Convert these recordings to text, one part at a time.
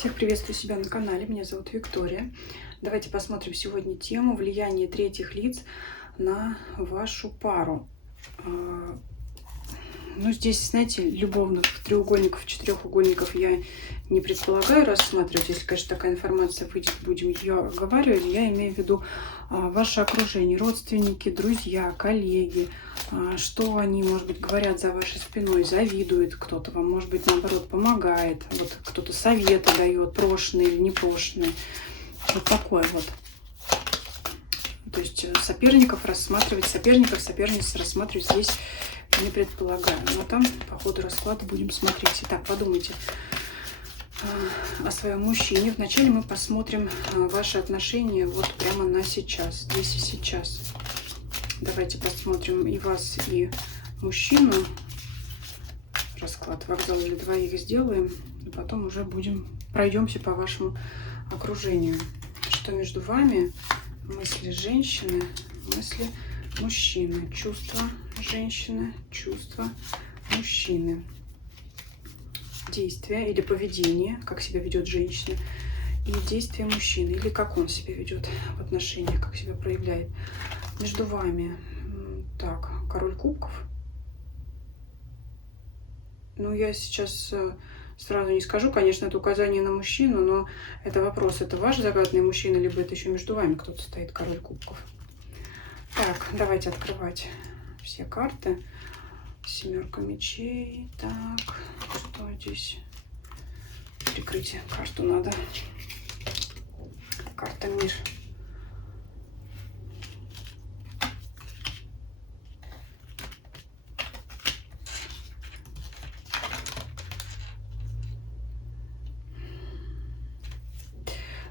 Всех приветствую себя на канале. Меня зовут Виктория. Давайте посмотрим сегодня тему влияние третьих лиц на вашу пару. Ну, здесь, знаете, любовных треугольников, четырехугольников я не предполагаю рассматривать. Если, конечно, такая информация выйдет, будем ее оговаривать. Я имею в виду ваше окружение, родственники, друзья, коллеги. Что они, может быть, говорят за вашей спиной, завидует кто-то вам, может быть, наоборот, помогает. Вот кто-то советы дает, брошенные или непрошенные. Вот такое вот. То есть соперников рассматривать, соперниц рассматривать здесь не предполагаю. Но там по ходу расклада будем смотреть. Итак, подумайте о своем мужчине. Вначале мы посмотрим ваши отношения вот прямо на сейчас, здесь и сейчас. Давайте посмотрим и вас, и мужчину. Расклад вокзал для двоих сделаем. И потом уже пройдемся по вашему окружению. Что между вами? Мысли женщины, мысли мужчины. Чувства женщины, чувства мужчины. Действия или поведение, как себя ведет женщина. И действия мужчины, или как он себя ведет в отношениях, как себя проявляет. Между вами, так, король кубков. Ну, я сейчас сразу не скажу, конечно, это указание на мужчину, но это вопрос, это ваш загадный мужчина, либо это еще между вами кто-то стоит, король кубков. Так, давайте открывать все карты. Семерка мечей. Так, что здесь? Прикрытие карту надо. Карта мир.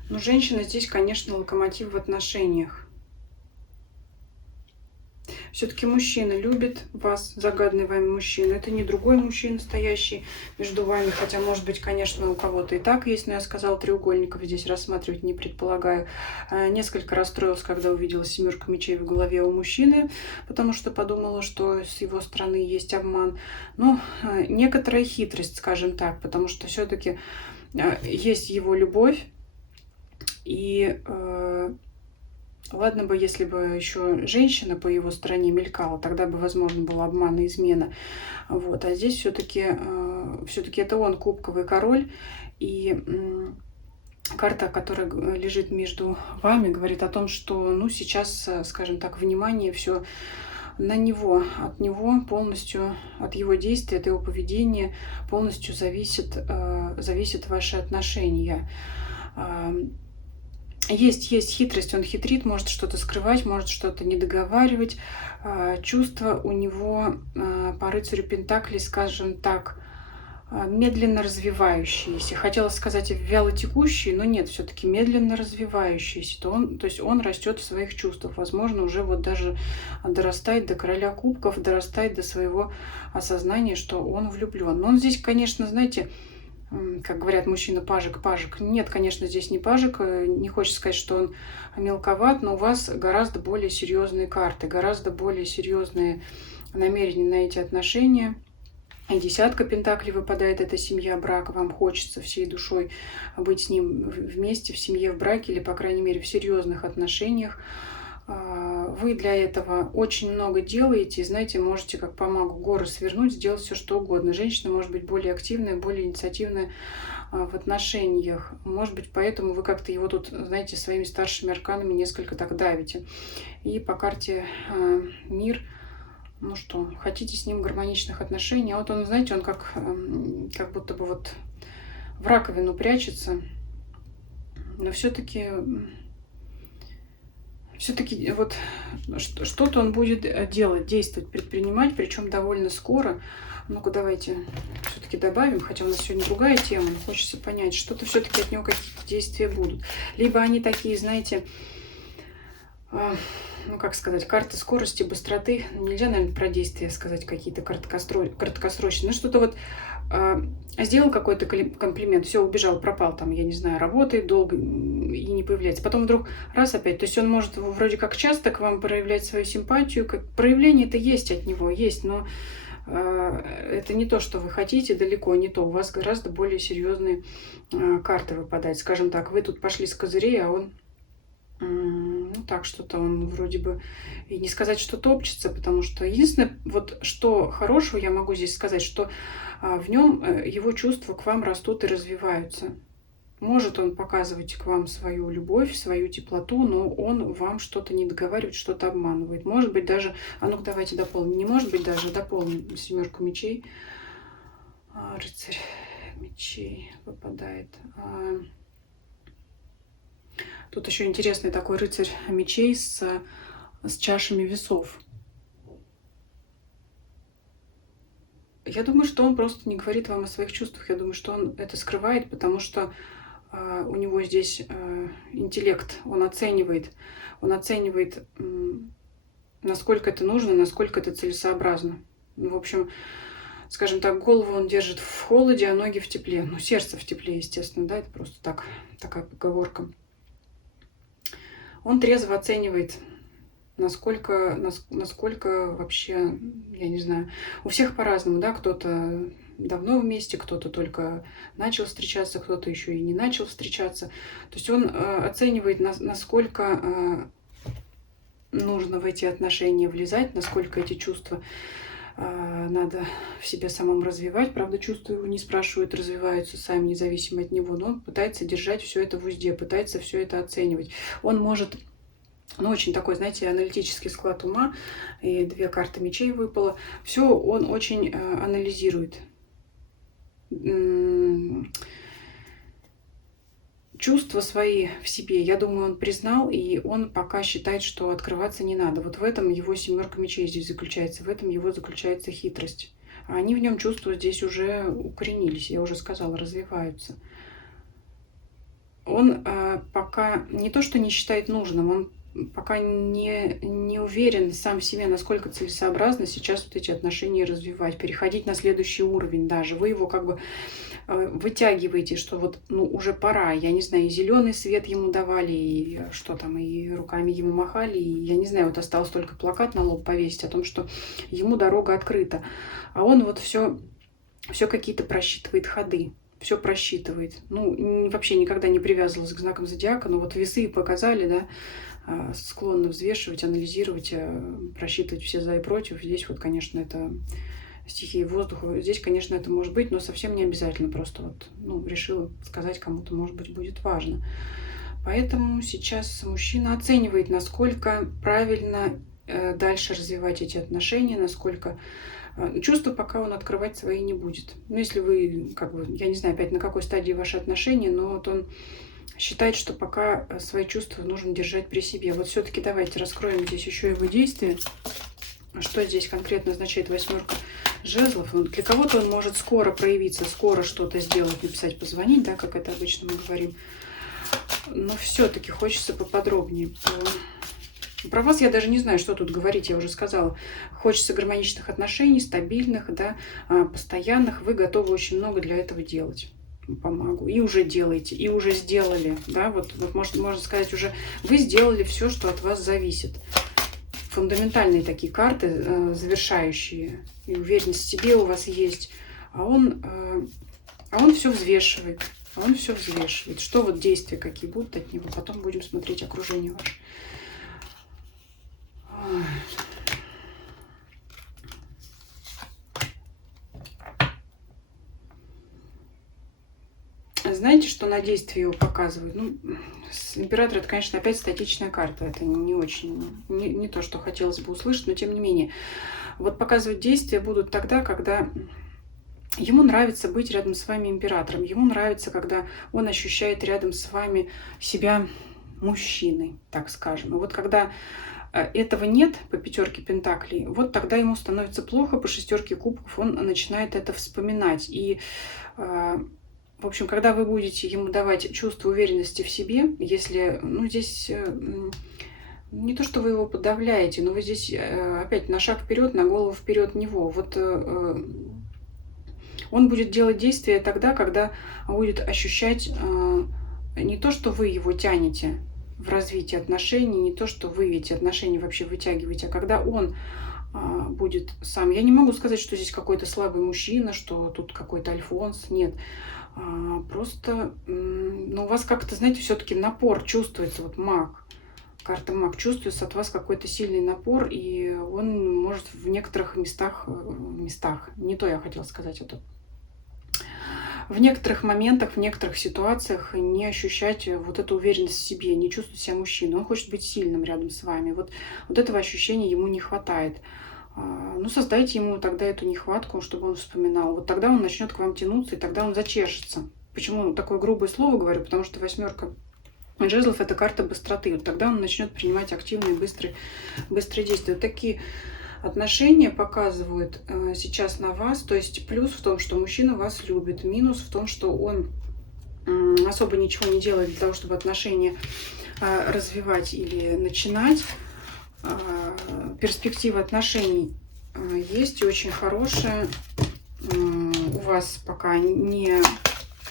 Но женщина здесь, конечно, локомотив в отношениях. Все-таки мужчина любит вас, загадный вами мужчина. Это не другой мужчина, стоящий между вами. Хотя, может быть, конечно, у кого-то и так есть, но я сказала, треугольников здесь рассматривать не предполагаю. Несколько расстроилась, когда увидела семерку мечей в голове у мужчины, потому что подумала, что с его стороны есть обман. Ну, некоторая хитрость, скажем так, потому что все-таки есть его любовь. И ладно бы, если бы еще женщина по его стороне мелькала, тогда бы, возможно, был обман и измена. Вот. А здесь все-таки это он, кубковый король. И карта, которая лежит между вами, говорит о том, что, ну, сейчас, скажем так, внимание все на него. От него полностью, от его действий, от его поведения полностью зависит ваши отношения. Есть хитрость, он хитрит, может что-то скрывать, может что-то не договаривать. Чувства у него по рыцарю Пентаклей, скажем так, медленно развивающиеся. Хотела сказать вяло текущие, но нет, все-таки медленно развивающиеся. То есть он растет в своих чувствах. Возможно, уже вот даже дорастает до короля кубков, дорастает до своего осознания, что он влюблен. Но он здесь, конечно, знаете, как говорят, мужчина пажик. Нет, конечно, здесь не пажик. Не хочется сказать, что он мелковат, но у вас гораздо более серьезные карты, гораздо более серьезные намерения на эти отношения. И десятка пентаклей выпадает, это семья, брак. Вам хочется всей душой быть с ним вместе, в семье, в браке, или, по крайней мере, в серьезных отношениях. Вы для этого очень много делаете, и, знаете, можете как по магу горы свернуть, сделать все, что угодно. Женщина может быть более активная, более инициативная в отношениях. Может быть, поэтому вы как-то его тут, знаете, своими старшими арканами несколько так давите. И по карте мир, ну что, хотите с ним гармоничных отношений, а вот он, знаете, он как будто бы вот в раковину прячется, но все-таки вот что-то он будет делать, действовать, предпринимать, причем довольно скоро. Ну-ка, давайте все-таки добавим, хотя у нас сегодня другая тема, но хочется понять, что-то все-таки от него какие-то действия будут. Либо они такие, знаете, ну, как сказать, карты скорости, быстроты. Нельзя, наверное, про действия сказать какие-то краткосрочные. Ну, что-то вот сделал какой-то комплимент, все, убежал, пропал там, я не знаю, работает долго и не появляется. Потом вдруг раз опять. То есть он может вроде как часто к вам проявлять свою симпатию. Как проявление это есть от него, есть, но это не то, что вы хотите, далеко не то. У вас гораздо более серьезные карты выпадают. Скажем так, вы тут пошли с козырей, а он, ну так, что-то он вроде бы, и не сказать, что топчется, потому что единственное, вот что хорошего я могу здесь сказать, что в нем его чувства к вам растут и развиваются. Может он показывать к вам свою любовь, свою теплоту, но он вам что-то не договаривает, что-то обманывает. Может быть даже, а ну-ка давайте дополним, не может быть даже, дополним семерку мечей. Рыцарь мечей выпадает. Тут еще интересный такой рыцарь мечей с чашами весов. Я думаю, что он просто не говорит вам о своих чувствах. Я думаю, что он это скрывает, потому что у него здесь интеллект. Он оценивает, насколько это нужно, насколько это целесообразно. В общем, скажем так, голову он держит в холоде, а ноги в тепле. Ну, сердце в тепле, естественно, да, это просто так, такая поговорка. Он трезво оценивает, насколько вообще, я не знаю, у всех по-разному, да, кто-то давно вместе, кто-то только начал встречаться, кто-то еще и не начал встречаться. То есть он оценивает, насколько нужно в эти отношения влезать, насколько эти чувства надо в себе самом развивать. Правда, чувства его не спрашивают, развиваются сами, независимо от него, но он пытается держать все это в узде, пытается все это оценивать. Он может, ну, очень такой, знаете, аналитический склад ума, и 2 карты мечей выпало. Все он очень анализирует. Чувства свои в себе, я думаю, он признал, и он пока считает, что открываться не надо. Вот в этом его семерка мечей здесь заключается, в этом его заключается хитрость. А они в нем чувства здесь уже укоренились, я уже сказала, развиваются. Он пока не то, что не считает нужным, он пока не уверен сам в себе, насколько целесообразно сейчас вот эти отношения развивать, переходить на следующий уровень даже. Вы его как бы вытягиваете, что вот, ну, уже пора. Я не знаю, и зеленый свет ему давали, и что там, и руками ему махали, и я не знаю, вот осталось только плакат на лоб повесить о том, что ему дорога открыта. А он вот все какие-то просчитывает ходы. Все просчитывает. Ну, вообще никогда не привязывалась к знакам зодиака, но вот весы показали, да, склонны взвешивать, анализировать, просчитывать все за и против. Здесь вот, конечно, это стихии воздуха. Здесь, конечно, это может быть, но совсем не обязательно. Просто вот, ну, решила сказать кому-то, может быть, будет важно. Поэтому сейчас мужчина оценивает, насколько правильно дальше развивать эти отношения, насколько чувства пока он открывать свои не будет. Ну, если вы, как бы, я не знаю, опять на какой стадии ваши отношения, но вот он считает, что пока свои чувства нужно держать при себе. Вот все-таки давайте раскроем здесь еще его действия. Что здесь конкретно означает 8 жезлов? Для кого-то он может скоро проявиться, скоро что-то сделать, написать, позвонить, да, как это обычно мы говорим. Но все-таки хочется поподробнее. Про вас я даже не знаю, что тут говорить, я уже сказала. Хочется гармоничных отношений, стабильных, да, постоянных. Вы готовы очень много для этого делать. Помогу. И уже делаете, и уже сделали. Да, вот можно сказать, уже вы сделали все, что от вас зависит. Фундаментальные такие карты, завершающие. И уверенность в себе у вас есть. А он все взвешивает. Что вот действия какие будут от него. Потом будем смотреть окружение ваше. Знаете, что на действие его показывают? Ну, император, это, конечно, опять статичная карта. Это не очень, не то, что хотелось бы услышать, но тем не менее. Вот показывать действия будут тогда, когда ему нравится быть рядом с вами императором. Ему нравится, когда он ощущает рядом с вами себя мужчиной, так скажем. И вот когда этого нет по 5 пентаклей, вот тогда ему становится плохо, по 6 кубков он начинает это вспоминать. И, в общем, когда вы будете ему давать чувство уверенности в себе, если, ну, здесь не то, что вы его подавляете, но вы здесь опять на шаг вперед, на голову вперед него. Вот он будет делать действия тогда, когда будет ощущать не то, что вы его тянете в развитии отношений, не то, что вы эти отношения вообще вытягиваете, а когда он будет сам. Я не могу сказать, что здесь какой-то слабый мужчина, что тут какой-то альфонс. Нет. Просто, ну, у вас как-то, знаете, все-таки напор чувствуется. Вот маг, карта маг, чувствуется от вас какой-то сильный напор, и он может в некоторых местах, не то я хотела сказать, это в некоторых моментах, в некоторых ситуациях не ощущать вот эту уверенность в себе, не чувствовать себя мужчиной. Он хочет быть сильным рядом с вами. Вот этого ощущения ему не хватает. Ну, создайте ему тогда эту нехватку, чтобы он вспоминал. Вот тогда он начнет к вам тянуться, и тогда он зачешется. Почему такое грубое слово говорю? Потому что восьмерка жезлов — это карта быстроты. Вот тогда он начнет принимать активные, быстрые действия. Вот такие отношения показывают сейчас на вас. То есть плюс в том, что мужчина вас любит. Минус в том, что он особо ничего не делает для того, чтобы отношения развивать или начинать. Перспектива отношений есть и очень хорошая. У вас пока не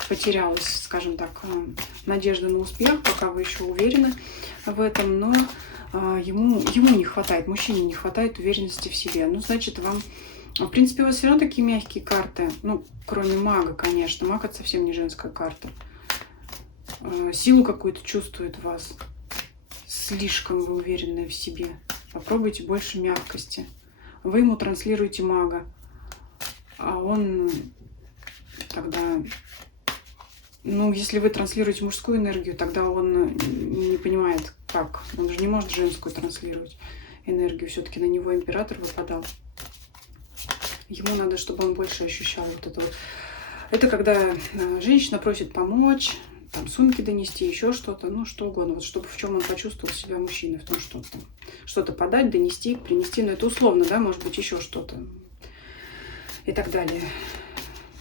потерялась, скажем так, надежда на успех, пока вы еще уверены в этом, но ему не хватает, мужчине не хватает уверенности в себе. Ну, значит, вам, в принципе, у вас все равно такие мягкие карты, ну, кроме мага, конечно. Маг — это совсем не женская карта. Силу какую-то чувствует в вас. Слишком вы уверенные в себе. Попробуйте больше мягкости. Вы ему транслируете мага, а он тогда... Ну, если вы транслируете мужскую энергию, тогда он не понимает, как. Он же не может женскую транслировать энергию. Все-таки на него император выпадал. Ему надо, чтобы он больше ощущал вот это вот. Это когда женщина просит помочь, там, сумки донести, еще что-то, ну, что угодно. Вот чтобы в чем он почувствовал себя мужчиной, в том, что что-то подать, донести, принести. Но это условно, да, может быть, еще что-то и так далее.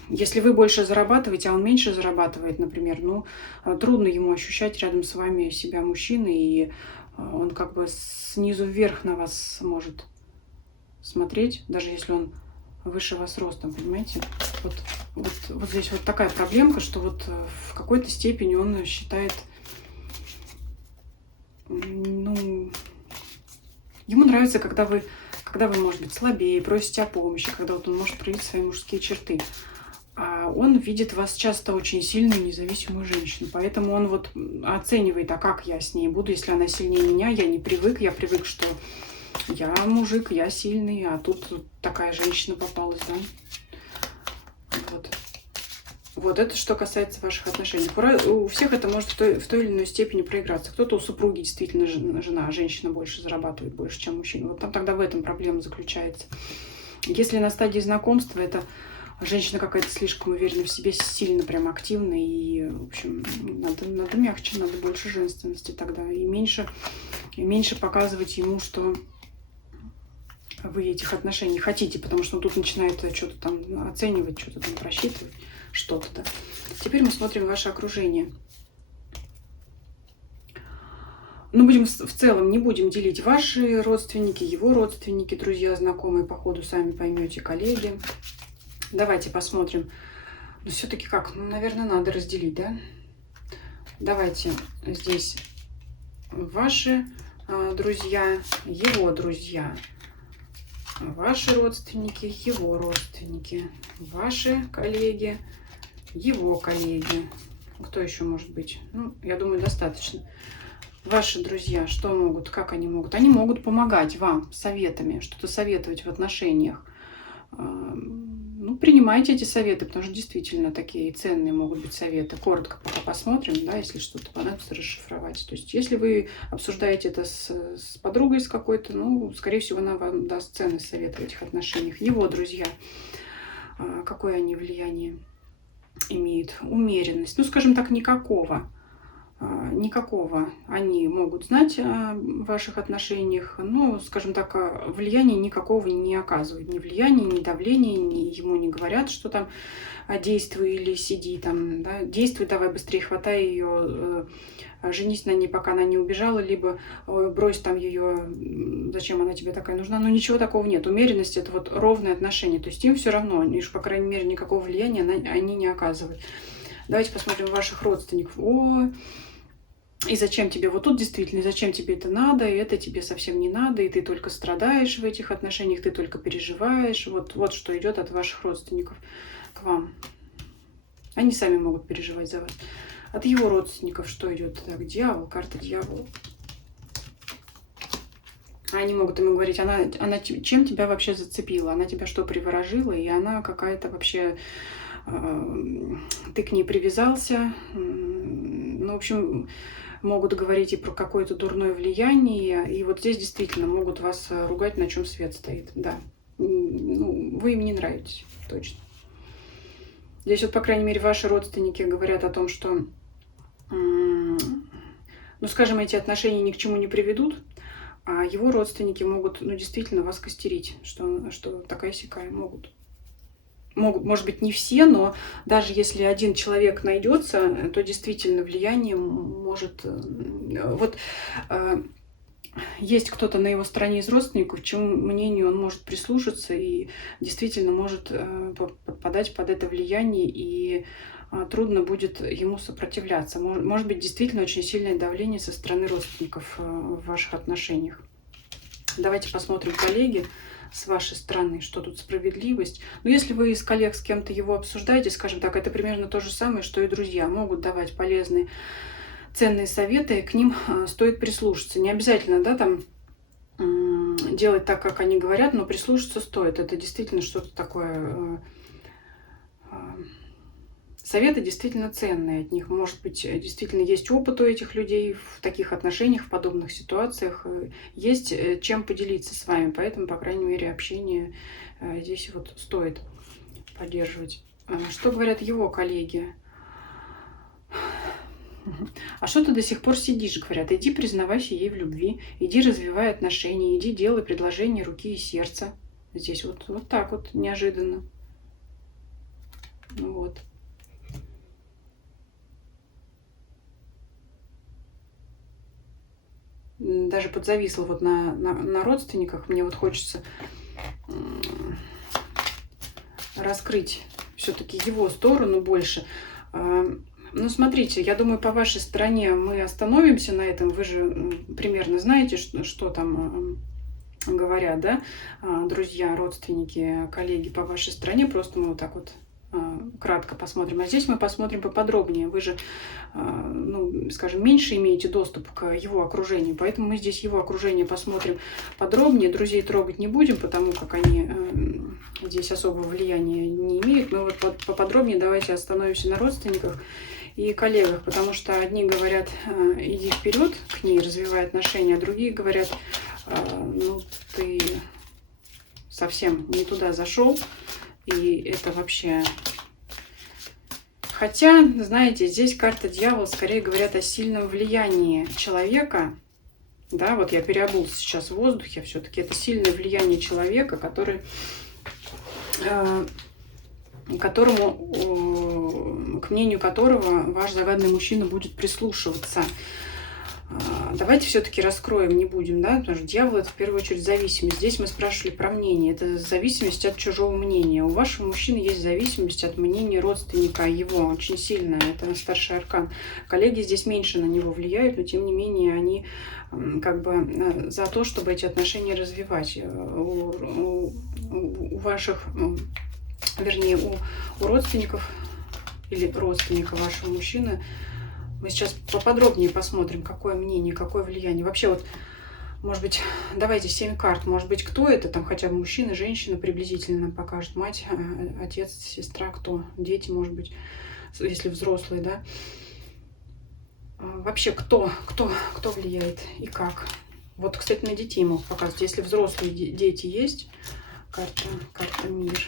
Если вы больше зарабатываете, а он меньше зарабатывает, например, ну, трудно ему ощущать рядом с вами себя мужчиной, и он как бы снизу вверх на вас может смотреть, даже если он выше вас ростом, понимаете? Вот здесь вот такая проблемка, что вот в какой-то степени он считает, ну, ему нравится, когда вы, может быть, слабее, просите о помощи, когда вот он может проявить свои мужские черты. А он видит вас часто очень сильную, независимую женщину. Поэтому он вот оценивает, а как я с ней буду, если она сильнее меня, я не привык, я привык, что я мужик, я сильный, а тут такая женщина попалась, да? Вот это что касается ваших отношений. У всех это может в той или иной степени проиграться. Кто-то у супруги действительно жена, женщина больше зарабатывает, больше, чем мужчина. Вот там тогда в этом проблема заключается. Если на стадии знакомства это женщина какая-то слишком уверена в себе, сильно прям активная, и, в общем, надо мягче, надо больше женственности тогда, и меньше показывать ему, что вы этих отношений хотите, потому что он тут начинает что-то там оценивать, что-то там просчитывать, что-то, да. Теперь мы смотрим ваше окружение. Ну, будем в целом, не будем делить ваши родственники, его родственники, друзья, знакомые, по ходу сами поймете, коллеги. Давайте посмотрим. Но все-таки как? Ну, наверное, надо разделить, да? Давайте здесь ваши друзья, его друзья, ваши родственники, его родственники, ваши коллеги, его коллеги. Кто еще может быть? Ну, я думаю, достаточно. Ваши друзья, что могут, как они могут? Они могут помогать вам советами, что-то советовать в отношениях. Ну, принимайте эти советы, потому что действительно такие ценные могут быть советы. Коротко пока посмотрим, да, если что-то понадобится расшифровать. То есть, если вы обсуждаете это с подругой с какой-то, ну, скорее всего, она вам даст ценный совет в этих отношениях. Его друзья, какое они влияние имеют? Умеренность. Ну, скажем так, никакого они могут знать о ваших отношениях, но, скажем так, влияния никакого не оказывают. Ни влияния, ни давления, ему не говорят, что там действуй или сиди там, да, действуй, давай быстрее, хватай ее, женись на ней, пока она не убежала, либо брось там ее, зачем она тебе такая нужна. Но ничего такого нет. Умеренность — это вот ровные отношения, то есть им все равно, лишь, по крайней мере, никакого влияния они не оказывают. Давайте посмотрим ваших родственников. И зачем тебе вот тут действительно, и зачем тебе это надо, и это тебе совсем не надо, и ты только страдаешь в этих отношениях, ты только переживаешь. Вот что идет от ваших родственников к вам. Они сами могут переживать за вас. От его родственников что идет? Так, дьявол, карта дьявола. Они могут ему говорить, она чем тебя вообще зацепила? Она тебя что, приворожила? И она какая-то вообще... Ты к ней привязался. Ну, в общем, могут говорить и про какое-то дурное влияние. И вот здесь действительно могут вас ругать, на чем свет стоит. Да. Ну, вы им не нравитесь, точно. Здесь вот, по крайней мере, ваши родственники говорят о том, что, ну, скажем, эти отношения ни к чему не приведут, а его родственники могут, ну, действительно вас костерить, что такая-сякая могут. Может быть, не все, но даже если один человек найдется, то действительно влияние может... Вот есть кто-то на его стороне из родственников, чему мнению он может прислушаться и действительно может подпадать под это влияние, и трудно будет ему сопротивляться. Может быть, действительно очень сильное давление со стороны родственников в ваших отношениях. Давайте посмотрим, коллеги, с вашей стороны, что тут справедливость. Но если вы из коллег с кем-то его обсуждаете, скажем так, это примерно то же самое, что и друзья. Могут давать полезные, ценные советы, к ним стоит прислушаться. Не обязательно, да, там делать так, как они говорят, но прислушаться стоит. Это действительно что-то такое... Советы действительно ценные от них. Может быть, действительно есть опыт у этих людей в таких отношениях, в подобных ситуациях. Есть чем поделиться с вами. Поэтому, по крайней мере, общение здесь вот стоит поддерживать. Что говорят его коллеги? А что ты до сих пор сидишь, говорят. Иди признавайся ей в любви. Иди развивай отношения. Иди делай предложение руки и сердца. Здесь вот так вот неожиданно. Вот. Даже подзависла вот на родственниках. Мне вот хочется раскрыть все-таки его сторону больше. Ну, смотрите, я думаю, по вашей стороне мы остановимся на этом. Вы же примерно знаете, что там говорят, да? Друзья, родственники, коллеги по вашей стороне. Просто мы вот так вот кратко посмотрим. А здесь мы посмотрим поподробнее. Вы же, ну, скажем, меньше имеете доступ к его окружению, поэтому мы здесь его окружение посмотрим подробнее. Друзей трогать не будем, потому как они здесь особого влияния не имеют. Но вот поподробнее давайте остановимся на родственниках и коллегах, потому что одни говорят, иди вперед к ней, развивай отношения, а другие говорят, ну, ты совсем не туда зашел. И это вообще... Хотя, знаете, здесь карта дьявола скорее говорят о сильном влиянии человека. Да, вот я переобулась сейчас в воздухе. Все-таки это сильное влияние человека, к мнению которого ваш загадный мужчина будет прислушиваться. Давайте все-таки раскроем, не будем, да, потому что дьявол — это в первую очередь зависимость. Здесь мы спрашивали про мнение. Это зависимость от чужого мнения. У вашего мужчины есть зависимость от мнения родственника его, очень сильная. Это старший аркан. Коллеги здесь меньше на него влияют, но тем не менее они как бы за то, чтобы эти отношения развивать. У ваших, вернее, у родственников или родственника вашего мужчины. Мы сейчас поподробнее посмотрим, какое мнение, какое влияние. Вообще вот, может быть, давайте 7 карт. Может быть, кто это? Там хотя бы мужчина, женщина приблизительно нам покажет. Мать, отец, сестра, кто? Дети, может быть, если взрослые, да? Вообще, кто влияет и как? Вот, кстати, на детей могут показывать. Если взрослые дети есть, карта мир.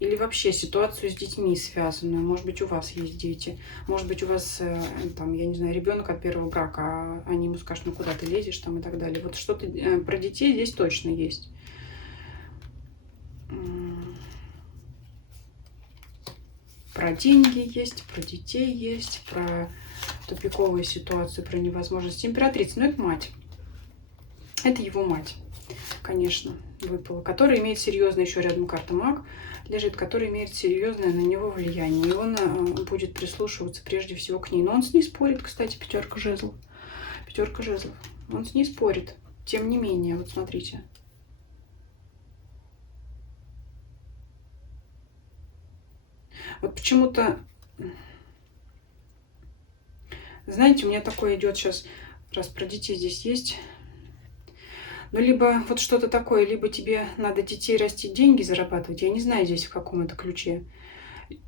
Или вообще ситуацию с детьми связанную. Может быть, у вас есть дети. Может быть, у вас, там, я не знаю, ребенок от первого брака, а они ему скажут, ну куда ты лезешь, там и так далее. Вот что-то про детей здесь точно есть. Про деньги есть, про детей есть, про тупиковую ситуацию, про невозможность императрицы. Но это мать. Это его мать. конечно, выпала. Который имеет серьезное, еще рядом карта маг лежит, который имеет серьезное на него влияние. И он будет прислушиваться прежде всего к ней. Но он с ней спорит, кстати, пятерка жезлов. Пятерка жезлов. Он с ней спорит. Тем не менее, вот смотрите. Вот почему-то, знаете, у меня такое идет сейчас, раз про детей здесь есть. Ну, либо вот что-то такое, либо тебе надо детей растить, деньги зарабатывать. Я не знаю здесь, в каком это ключе.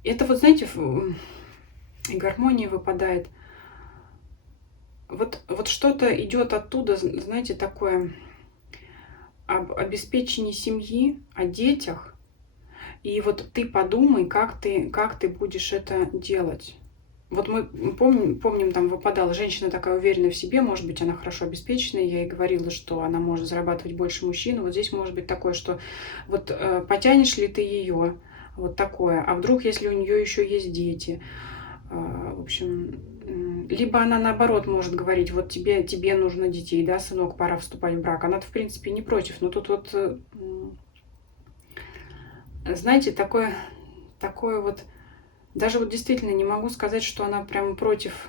Это вот, знаете, и гармония выпадает. Вот что-то идет оттуда, знаете, такое об обеспечении семьи, о детях. И вот ты подумай, как ты будешь это делать. Вот мы помним, там выпадала женщина такая уверенная в себе, может быть, она хорошо обеспеченная, я ей говорила, что она может зарабатывать больше мужчин. Вот здесь может быть такое, что вот потянешь ли ты ее, вот такое, а вдруг, если у нее еще есть дети. В общем, либо она наоборот может говорить, вот тебе нужно детей, да, сынок, пора вступать в брак. Она-то, в принципе, не против, но тут вот, знаете, такое вот. Даже вот действительно не могу сказать, что она прям против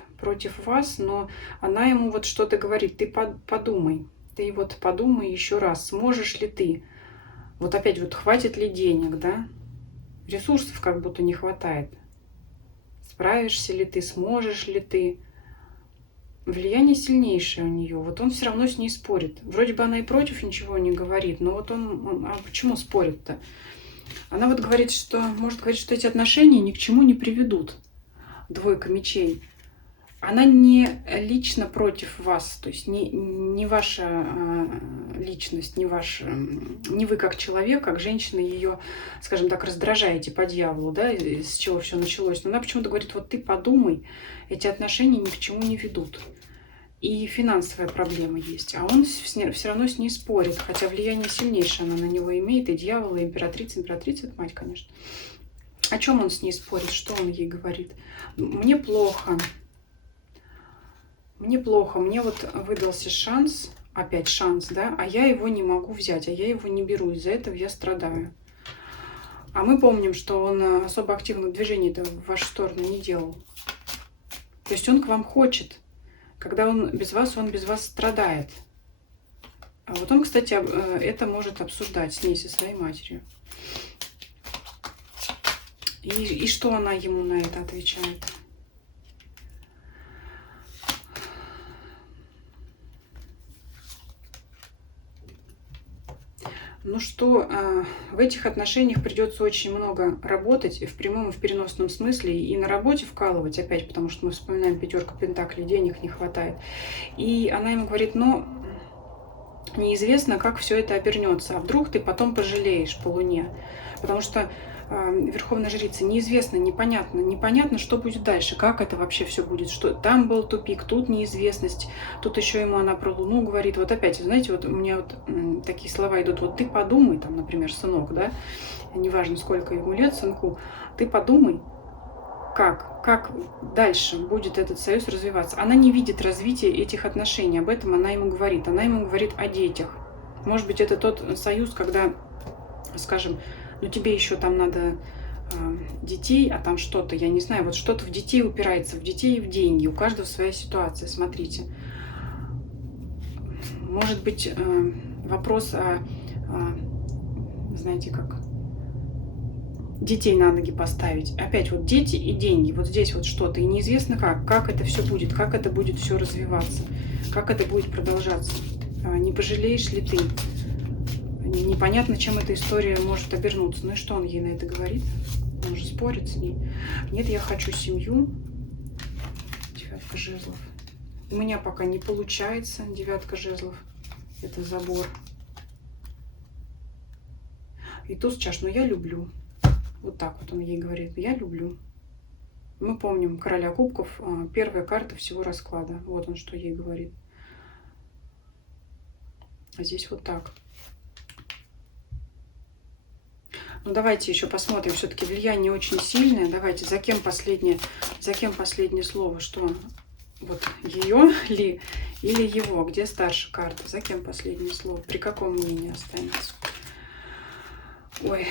вас, но она ему вот что-то говорит. Ты подумай, ты вот подумай еще раз, сможешь ли ты. Вот опять вот хватит ли денег, да? Ресурсов как будто не хватает. Справишься ли ты, сможешь ли ты. Влияние сильнейшее у нее. Вот он все равно с ней спорит. Вроде бы она и против ничего не говорит, но вот а почему спорит-то? Она вот говорит, что, может говорить, что эти отношения ни к чему не приведут. Двойка мечей. Она не лично против вас, то есть не ваша личность, не вы как человек, как женщина ее, скажем так, раздражаете по дьяволу, да, с чего все началось. Но она почему-то говорит, вот ты подумай, эти отношения ни к чему не ведут. И финансовая проблема есть. А он все равно с ней спорит. Хотя влияние сильнейшее она на него имеет. И дьявол, и императрица. Императрица — это мать, конечно. О чем он с ней спорит? Что он ей говорит? Мне плохо. Мне плохо. Мне вот выдался шанс. Опять шанс, да? А я его не могу взять. А я его не беру. Из-за этого я страдаю. А мы помним, что он особо активных движений-то в вашу сторону не делал. То есть он к вам хочет. Когда он без вас страдает. А вот он, кстати, это может обсуждать с ней, со своей матерью. И что она ему на это отвечает? Ну что, в этих отношениях придется очень много работать, и в прямом, и в переносном смысле, и на работе вкалывать опять, потому что мы вспоминаем пятерку пентаклей, денег не хватает. И она ему говорит, но неизвестно, как все это обернется, а вдруг ты потом пожалеешь по Луне, потому что Верховная Жрица, неизвестно, непонятно, что будет дальше, как это вообще все будет, что там был тупик, тут неизвестность, тут еще ему она про Луну говорит. Вот опять, знаете, вот у меня вот такие слова идут, вот ты подумай, там, например, сынок, да, неважно, сколько ему лет, сынку, ты подумай, как дальше будет этот союз развиваться. Она не видит развития этих отношений, об этом она ему говорит о детях. Может быть, это тот союз, когда, скажем, ну тебе еще там надо детей, а там что-то, я не знаю, вот что-то в детей упирается, в детей и в деньги. У каждого своя ситуация, смотрите. Может быть, вопрос знаете как, детей на ноги поставить. Опять вот дети и деньги, вот здесь вот что-то. И неизвестно как это все будет, как это будет все развиваться, как это будет продолжаться. Не пожалеешь ли ты? Непонятно, чем эта история может обернуться. Ну и что он ей на это говорит? Он же спорит с ней. Нет, я хочу семью. Девятка жезлов. У меня пока не получается. Девятка жезлов. Это забор. И туз чаш. Но я люблю. Вот так вот он ей говорит. Я люблю. Мы помним короля кубков. Первая карта всего расклада. Вот он что ей говорит. А здесь вот так. Ну, давайте еще посмотрим. Все-таки влияние очень сильное. Давайте, за кем последнее слово? Что Вот ее ли или его? Где старшая карта? За кем последнее слово? При каком мнении останется? Ой,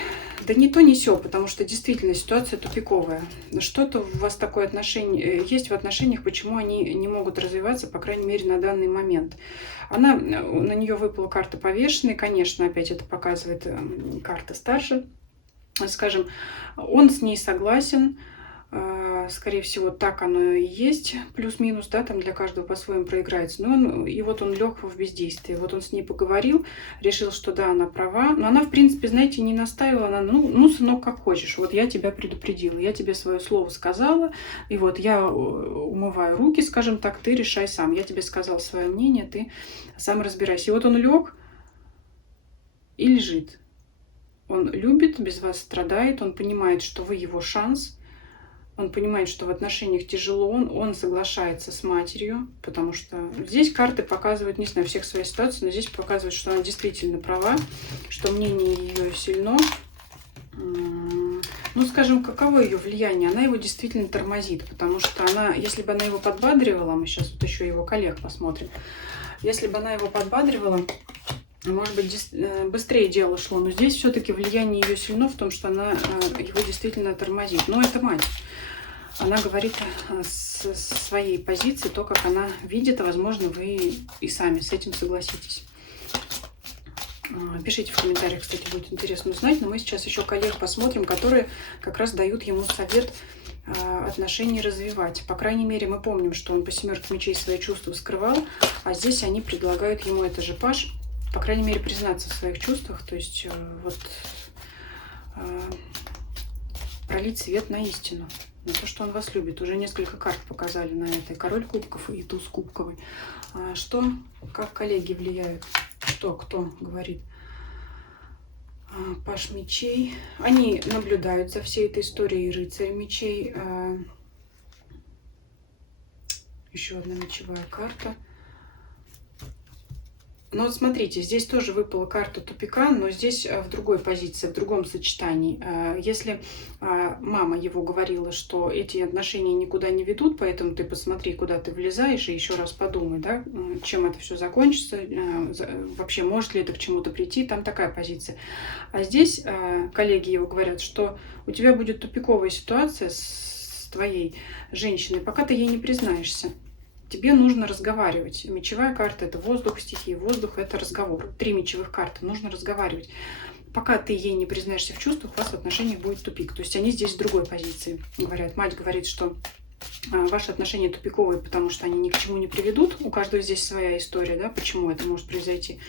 да не то, не сё, потому что действительно ситуация тупиковая. Что-то у вас такое отношение есть в отношениях, почему они не могут развиваться, по крайней мере, на данный момент. На нее выпала карта повешенной, конечно, опять это показывает карта старше. Скажем, он с ней согласен, скорее всего, так оно и есть, плюс-минус, да, там для каждого по-своему проиграется. И вот он лег в бездействие. Вот он с ней поговорил, решил, что да, она права. Но она, в принципе, знаете, не настаивала. Она, ну, сынок, как хочешь. Вот я тебя предупредила, я тебе свое слово сказала. И вот я умываю руки, скажем так, ты решай сам. Я тебе сказал свое мнение, ты сам разбирайся. И вот он лег и лежит. Он любит, без вас страдает, он понимает, что вы его шанс. Он понимает, что в отношениях тяжело, он соглашается с матерью, потому что здесь карты показывают, не знаю, всех своей ситуации, но здесь показывают, что она действительно права, что мнение ее сильно. Ну, скажем, каково ее влияние? Она его действительно тормозит, потому что она, если бы она его подбадривала, мы сейчас вот еще его коллег посмотрим, если бы она его подбадривала, может быть, быстрее дело шло, но здесь все-таки влияние ее сильно в том, что она его действительно тормозит. Но это мать. Она говорит с своей позиции, то, как она видит, а возможно, вы и сами с этим согласитесь. Пишите в комментариях, кстати, будет интересно узнать. Но мы сейчас еще коллег посмотрим, которые как раз дают ему совет отношений развивать. По крайней мере, мы помним, что он по семерке мечей свои чувства скрывал, а здесь они предлагают ему, это же Паш, по крайней мере, признаться в своих чувствах, то есть вот пролить свет на истину, на то, что он вас любит. Уже несколько карт показали на это. Король кубков и туз кубковый. Что, как коллеги влияют? Что, кто говорит? Паш мечей. Они наблюдают за всей этой историей. Рыцарь мечей. Еще одна мечевая карта. Ну вот смотрите, здесь тоже выпала карта тупика, но здесь в другой позиции, в другом сочетании. Если мама его говорила, что эти отношения никуда не ведут, поэтому ты посмотри, куда ты влезаешь, и еще раз подумай, да, чем это все закончится, вообще может ли это к чему-то прийти, там такая позиция. А здесь коллеги его говорят, что у тебя будет тупиковая ситуация с твоей женщиной, пока ты ей не признаешься. Тебе нужно разговаривать. Мечевая карта — это воздух, стихия. Воздух — это разговор. 3 мечевых карты. Нужно разговаривать. Пока ты ей не признаешься в чувствах, у вас в отношениях будет тупик. То есть они здесь в другой позиции говорят. Мать говорит, что ваши отношения тупиковые, потому что они ни к чему не приведут. У каждого здесь своя история, да, почему это может произойти.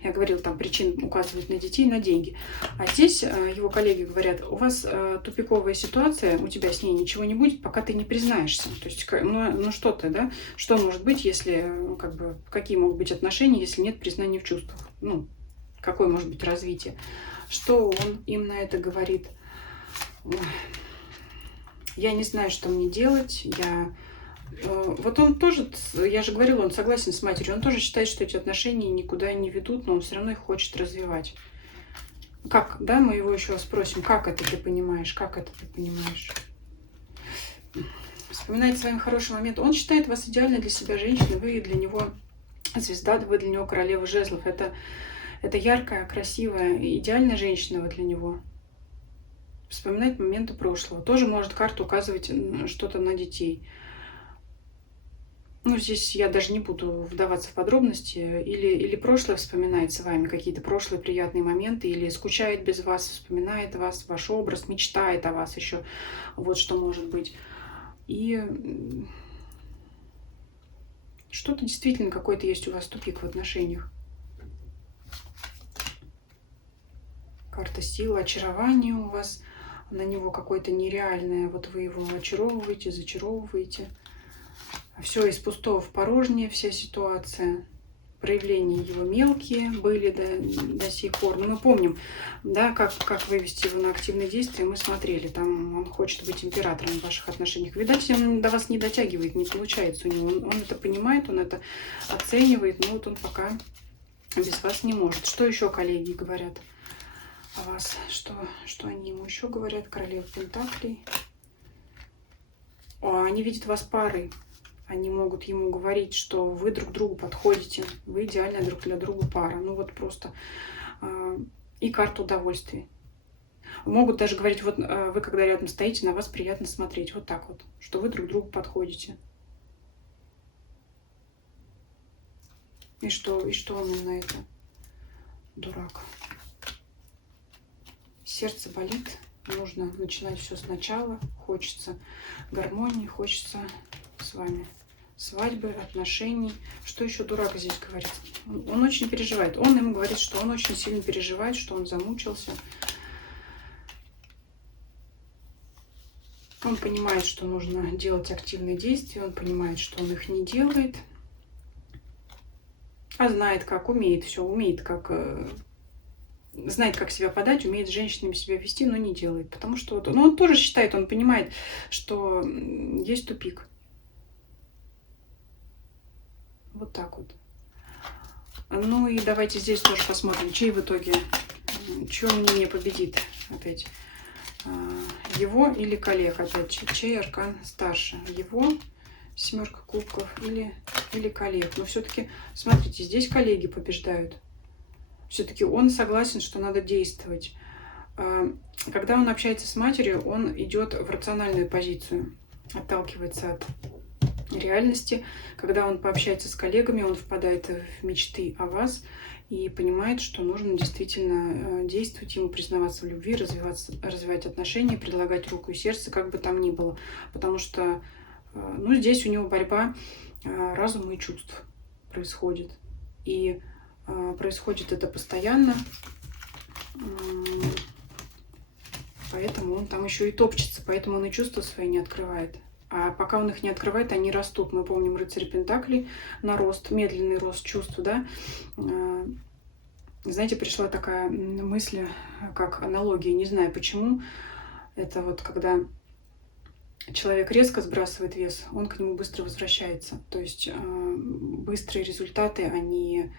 Я говорила, там причин указывают на детей, на деньги. А здесь его коллеги говорят, у вас тупиковая ситуация, у тебя с ней ничего не будет, пока ты не признаешься. То есть, ну что ты, да? Что может быть, если, как бы, какие могут быть отношения, если нет признания в чувствах? Ну, какое может быть развитие? Что он им на это говорит? Я не знаю, что мне делать, вот он тоже, я же говорила, он согласен с матерью, он тоже считает, что эти отношения никуда не ведут, но он все равно их хочет развивать. Как, да, мы его еще спросим, как это ты понимаешь, как это ты понимаешь? Вспоминает с вами хороший момент. Он считает вас идеальной для себя женщиной, вы для него звезда, вы для него королева жезлов. Это яркая, красивая, идеальная женщина вы для него. Вспоминает моменты прошлого. Тоже может карта указывать что-то на детей. Ну, здесь я даже не буду вдаваться в подробности. Или прошлое вспоминает с вами, какие-то прошлые приятные моменты, или скучает без вас, вспоминает вас, ваш образ, мечтает о вас еще. Вот что может быть. И что-то действительно какой-то есть у вас тупик в отношениях. Карта силы, очарование у вас на него какое-то нереальное. Вот вы его очаровываете, зачаровываете. Все из пустого в порожнее, вся ситуация. Проявления его мелкие были до сих пор. Но мы помним, да, как вывести его на активные действия. Мы смотрели, там он хочет быть императором в ваших отношениях. Видать, он до вас не дотягивает, не получается у него. Он это понимает, он это оценивает, но вот он пока без вас не может. Что еще коллеги говорят о вас? Что они ему еще говорят? Королева Пентаклей. Они видят вас парой. Они могут ему говорить, что вы друг другу подходите, вы идеальная друг для друга пара. Ну вот просто. И карта удовольствий. Могут даже говорить, вот вы когда рядом стоите, на вас приятно смотреть. Вот так вот, что вы друг другу подходите. И что он на это? Дурак. Сердце болит. Нужно начинать все сначала. Хочется гармонии, хочется с вами свадьбы, отношений. Что еще дурак здесь говорит? Он очень переживает. Он ему говорит, что он очень сильно переживает, что он замучился. Он понимает, что нужно делать активные действия. Он понимает, что он их не делает. А знает как, умеет все, умеет как... Знает, как себя подать, умеет с женщинами себя вести, но не делает. Потому что он тоже считает, он понимает, что есть тупик. Вот так вот. Ну и давайте здесь тоже посмотрим, чей в итоге, чье мнение победит опять. Его или коллег опять. Чей аркан старше? Его, семерка кубков или коллег. Но все-таки, смотрите, здесь коллеги побеждают. Все-таки он согласен, что надо действовать. Когда он общается с матерью, он идет в рациональную позицию, отталкивается от реальности. Когда он пообщается с коллегами, он впадает в мечты о вас и понимает, что нужно действительно действовать, ему признаваться в любви, развивать отношения, предлагать руку и сердце, как бы там ни было. Потому что ну, здесь у него борьба разума и чувств происходит. И происходит это постоянно. Поэтому он там еще и топчется, поэтому он и чувства свои не открывает. А пока он их не открывает, они растут. Мы помним рыцарь Пентаклей на рост, медленный рост чувств, да. Знаете, пришла такая мысль, как аналогия, не знаю почему. Это вот когда человек резко сбрасывает вес, он к нему быстро возвращается. То есть быстрые результаты, они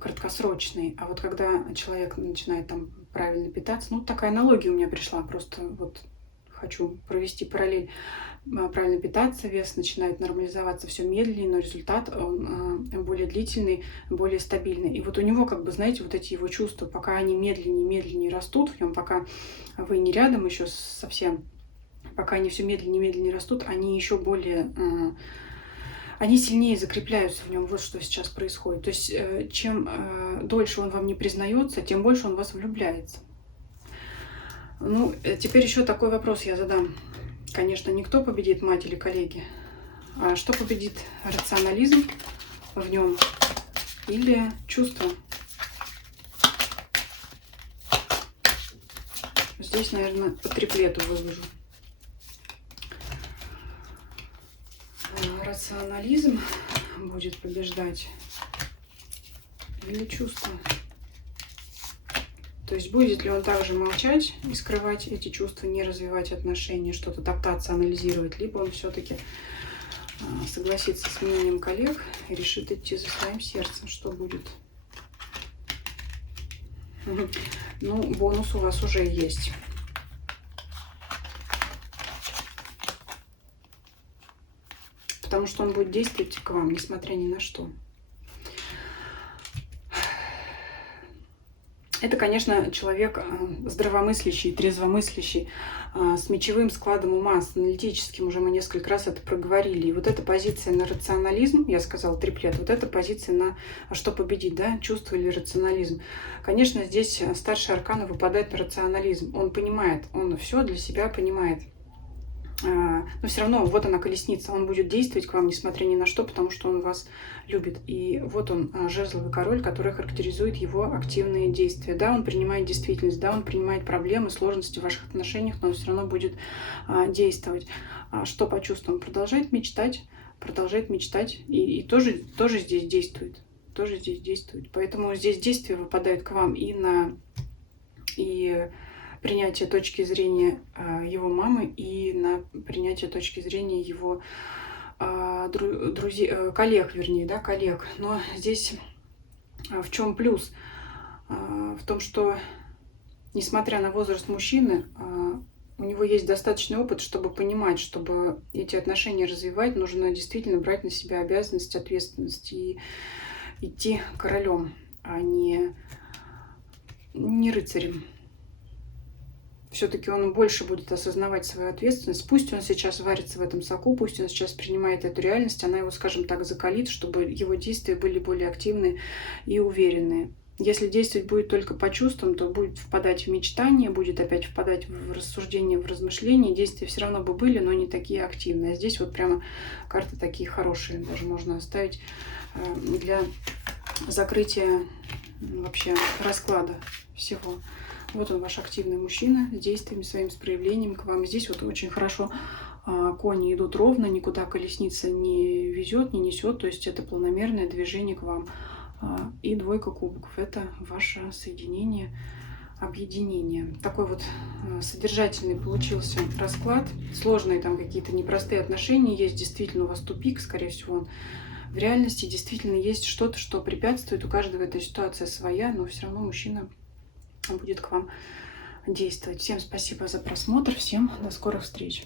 краткосрочные. А вот когда человек начинает там правильно питаться, ну такая аналогия у меня пришла, просто вот хочу провести параллель. Правильно питаться, вес начинает нормализоваться все медленнее, но результат он более длительный, более стабильный. И вот у него, как бы, знаете, вот эти его чувства, пока они медленнее растут в нем, пока вы не рядом еще совсем, пока они все медленнее растут, они еще более, они сильнее закрепляются в нем. Вот что сейчас происходит. То есть чем дольше он вам не признается, тем больше он в вас влюбляется. Ну, теперь еще такой вопрос я задам. Конечно, не кто победит, мать или коллеги, а что победит: рационализм в нем или чувство. Здесь, наверное, по триплету выложу. Рационализм будет побеждать или чувство. То есть будет ли он также молчать и скрывать эти чувства, не развивать отношения, что-то топтаться, анализировать, либо он все-таки согласится с мнением коллег и решит идти за своим сердцем, что будет. Ну, бонус у вас уже есть. Потому что он будет действовать к вам, несмотря ни на что. Это, конечно, человек здравомыслящий, трезвомыслящий, с мечевым складом ума, с аналитическим, уже мы несколько раз это проговорили. И вот эта позиция на рационализм, я сказала триплет, вот эта позиция на что победить, да, чувство или рационализм. Конечно, здесь старший аркан выпадает на рационализм. Он понимает, он все для себя понимает. Но все равно вот она колесница, он будет действовать к вам, несмотря ни на что, потому что он вас любит. И вот он, жезловый король, который характеризует его активные действия. Да, он принимает действительность, да, он принимает проблемы, сложности в ваших отношениях, но он все равно будет действовать. Что по чувствам? Продолжает мечтать и тоже здесь действует. Тоже здесь действует. Поэтому здесь действия выпадают к вам и принятие точки зрения его мамы и на принятие точки зрения его друзей, коллег, вернее, да, коллег. Но здесь в чем плюс? В том, что, несмотря на возраст мужчины, у него есть достаточный опыт, чтобы понимать, чтобы эти отношения развивать, нужно действительно брать на себя обязанность, ответственность и идти королем, а не рыцарем. Все-таки он больше будет осознавать свою ответственность. Пусть он сейчас варится в этом соку, пусть он сейчас принимает эту реальность, она его, скажем так, закалит, чтобы его действия были более активны и уверенные. Если действовать будет только по чувствам, то будет впадать в мечтания, будет опять впадать в рассуждения, в размышления. Действия все равно бы были, но не такие активные. А здесь вот прямо карты такие хорошие. Даже можно оставить для закрытия вообще расклада всего. Вот он, ваш активный мужчина, с действиями своим, с проявлением к вам. Здесь вот очень хорошо кони идут ровно, никуда колесница не везет, не несет. То есть это планомерное движение к вам. И двойка кубков. Это ваше соединение, объединение. Такой вот содержательный получился расклад. Сложные там какие-то непростые отношения. Есть действительно у вас тупик, скорее всего, он в реальности действительно есть что-то, что препятствует. У каждого эта ситуация своя, но все равно мужчина будет к вам действовать. Всем спасибо за просмотр. Всем до скорых встреч.